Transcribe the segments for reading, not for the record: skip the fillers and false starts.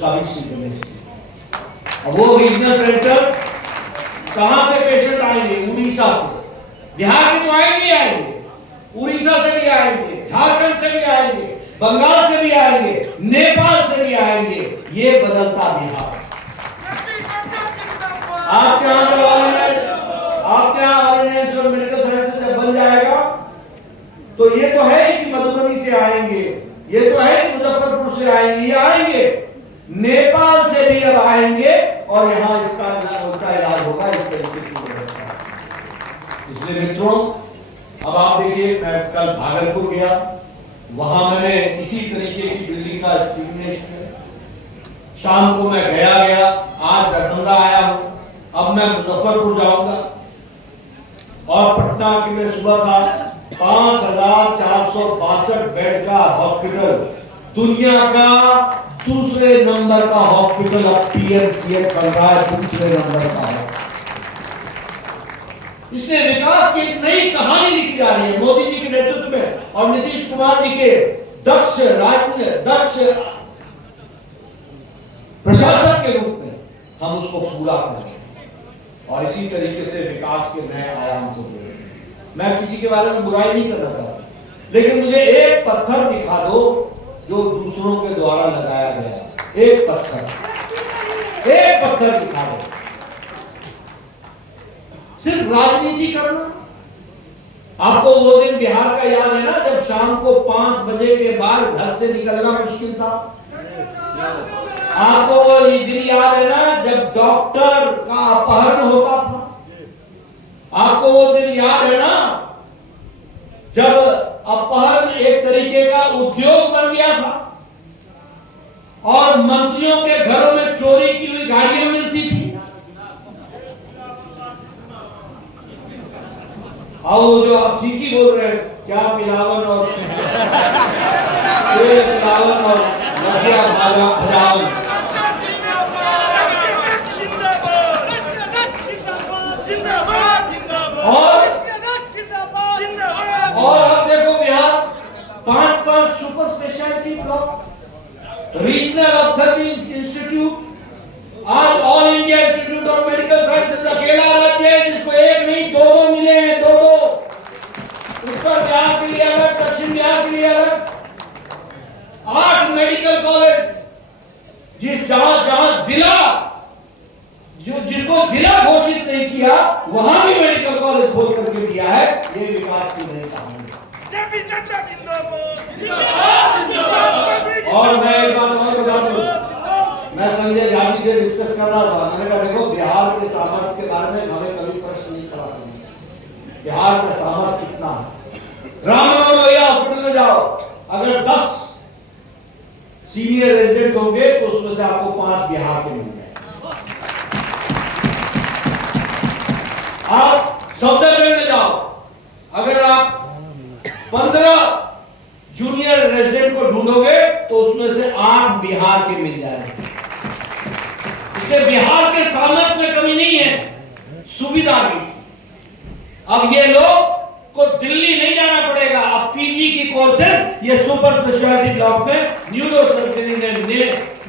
उसका भी सीक्वेंस। अब वो रीजनल सेंटर कहां से पेशेंट आएंगे? उड़ीसा से। बिहार के तो आएंगे आएंगे, उड़ीसा से भी आएंगे, झारखंड से भी आएंगे, बंगाल से भी आएंगे, नेपाल से भी आएंगे। ये बदलता बिहार। आपके यहाँ ऑर्डिनेंस और मेडिकल साइंसेज जब बन जाएगा तो ये तो है कि मधुबनी से आएंगे, ये तो है कि मुजफ्फरपुर से आएंगे, ये आएंगे, नेपाल से भी अब आएंगे और यहाँ इसका इलाज होगा। इस तरीके की व्यवस्था। इसलिए मित्रों, अब आप देखिए, मैं कल भागलपुर गया, वहां मैंने इसी तरीके की बिल्डिंग का एक्सपीरियंस किया। शाम को मैं गया, आज दरभंगा आया हूं, अब मैं मुजफ्फरपुर जाऊंगा। और पटना की मैं सुबह था, 5462 बेड का हॉस्पिटल, दुनिया का दूसरे नंबर का हॉस्पिटल अब पीएमसीएच बन रहा है, दूसरे नंबर का है। इससे विकास की एक नई कहानी लिखी जा रही है मोदी जी के नेतृत्व में और नीतीश कुमार जी के दक्ष प्रशासक के रूप में हम उसको पूरा करेंगे और इसी तरीके से विकास के नए आयाम को देंगे। मैं किसी के बारे में बुराई नहीं करना चाहता, लेकिन मुझे एक पत्थर दिखा दो जो दूसरों के द्वारा लगाया गया। एक पत्थर दिखा दो। सिर्फ राजनीति करना। आपको वो दिन बिहार का याद है ना, जब शाम को 5 बजे के बाद घर से निकलना मुश्किल था। आपको वो दिन याद है ना, जब डॉक्टर का अपहरण होता था। आपको वो दिन याद है ना, जब अपहरण एक तरीके का उद्योग बन गया था और मंत्रियों के घरों में चोरी की हुई गाड़ियां मिलती थी। और जो आप ठीक ही बोल रहे हैं, क्या पिलावन और पिलावन और भजावन। और अब देखो Bihar 5 super speciality block, regional ophthalmic institute, आज All India Institute of Medical Sciences अकेला राज्य है जिसको एक नहीं 2 मिले हैं, 2 उत्तर बिहार के लिए अलग, दक्षिण बिहार के लिए अलग। 8 मेडिकल कॉलेज, जहां जिला जिसको जिला घोषित नहीं किया वहां भी मेडिकल कॉलेज खोल करके दिया है। ये विकास की नई कहानी। और मैं एक बात और बता दूं, मैं संजय झा जी से डिस्कस कर रहा था। मैंने कहा देखो, बिहार के सामर्थ्य के बारे में हमें कभी प्रश्न नहीं खड़ा करना। बिहार का सामर्थ्य कितना है। रामनगर लोहिया हॉस्पिटल में जाओ, अगर 10 सीनियर रेजिडेंट होंगे तो उसमें से आपको 5 बिहार के मिल जाएंगे। आप सफदरजंग में जाओ, अगर आप 15 जूनियर रेजिडेंट को ढूंढोगे तो उसमें से 8 बिहार के मिल जाएंगे। इससे बिहार के सामर्थ्य में कमी नहीं है, सुविधा नहीं। अब ये लोग को दिल्ली नहीं जाना पड़ेगा। अब पीजी की कोर्सेज ये सुपर स्पेशलिटी ब्लॉक में, न्यूरो सर्जरी में,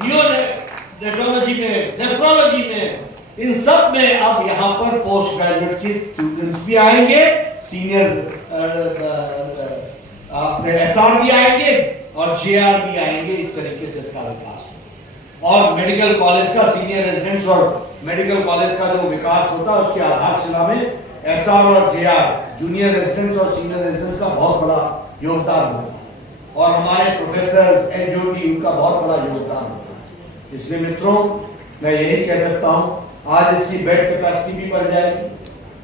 नियोनेटोलॉजी में, नेफ्रोलॉजी में, इन सब में अब यहाँ पर पोस्ट ग्रेजुएट की स्टूडेंट्स भी आएंगे, सीनियर एसआर भी आएंगे और जेआर भी आएंगे। इस तरीके से इसका विकास और मेडिकल कॉलेज का सीनियर रेजिडेंट्स और मेडिकल कॉलेज का जो विकास होता है उसकी आधारशिला में एसआर और जेआर, जूनियर रेजिडेंट्स और सीनियर रेजिडेंट्स का बहुत बड़ा योगदान होता है और हमारे प्रोफेसर एचओडी उनका बहुत बड़ा योगदान होता है। इसलिए मित्रों, मैं यही कह सकता हूं, आज इसकी बेड कैपेसिटी भी बढ़ जाएगी,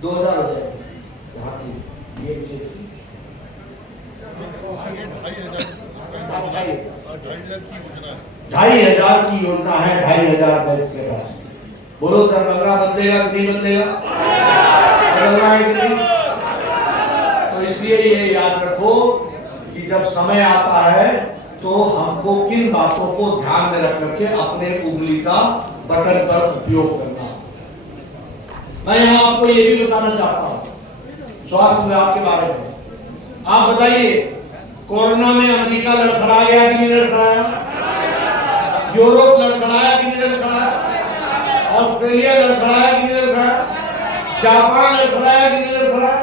2000 हो जाएगी यहाँ की। ये विशेष 2500 की योजना है, 2500 बेड के पास। बोलो दरभंगा बदलेगा कि नहीं बदलेगा? तो इसलिए ये याद रखो कि जब समय आता है तो हमको किन बातों को ध्यान में रख करके अपने उंगली का बटन पर उपयोग करना। मैं यहाँ आपको ये भी बताना चाहता हूँ स्वास्थ्य विभाग के बारे में। आप बताइए, कोरोना में अमेरिका लड़खड़ा गया कि नहीं लड़खड़ाया? यूरोप लड़खड़ाया कि नहीं लड़खड़ाया? ऑस्ट्रेलिया लड़खड़ाया कि नहीं लड़खड़ाया? जापान लड़खड़ाया कि नहीं लड़खड़ाया?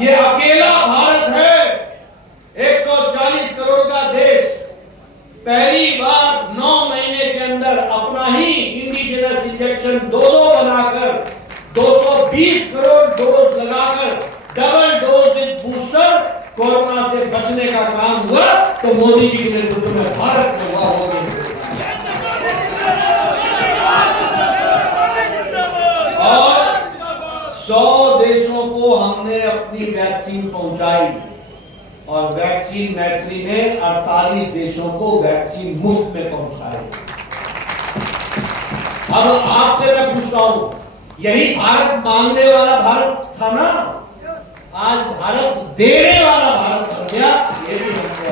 ये अकेला भारत है 140 करोड़ का देश, पहली बार 9 महीने के अंदर अपना ही इंडिजिनस इंजेक्शन दो बनाकर 220 करोड़ डोज लगाकर double dose with booster corona से बचने का काम हुआ। तो मोदी जी के नेतृत्व में भारत में हुआ होगा। और 100 देशों को हमने अपनी वैक्सीन पहुंचाई और वैक्सीन मैत्री ने 48 देशों को वैक्सीन मुफ्त में पहुंचाई। अब आपसे मैं पूछता हूं, यही भारत मांगने वाला भारत था ना, आज भारत देने वाला भारत बन गया। ये भी हमको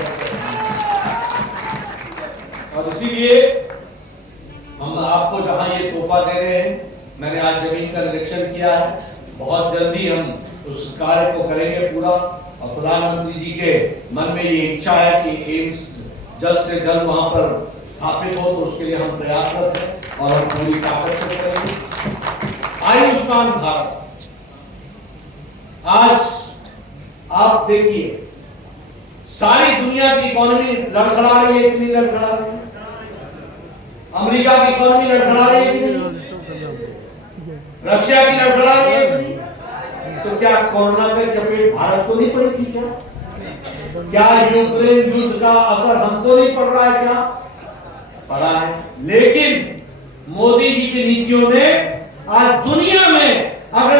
और इसीलिए हम आपको जहां ये तोहफा दे रहे हैं, मैंने आज जमीन का निरीक्षण किया है, बहुत जल्दी हम उस कार्य को करेंगे पूरा। और प्रधानमंत्री जी के मन में ये इच्छा है कि एम्स जल्द से जल्द वहां पर स्थापित हो, तो उसके लिए हम प्रयासरत हैं और हम पूरी ताकत से करेंगे। आयुष्मान भारत, आज आप देखिए सारी दुनिया की इकोनॉमी लड़खड़ा रही है कि नहीं लड़खड़ा रही है? अमेरिका की इकोनॉमी लड़खड़ा रही है कि नहीं? रशिया की लड़खड़ा रही है कि नहीं? तो क्या कोरोना के चपेट भारत को नहीं पड़ी थी क्या? क्या यूक्रेन युद्ध का असर हमको नहीं पड़ रहा है क्या? पड़ा है। लेकिन मोदी जी की नीतियों ने आज दुनिया में अगर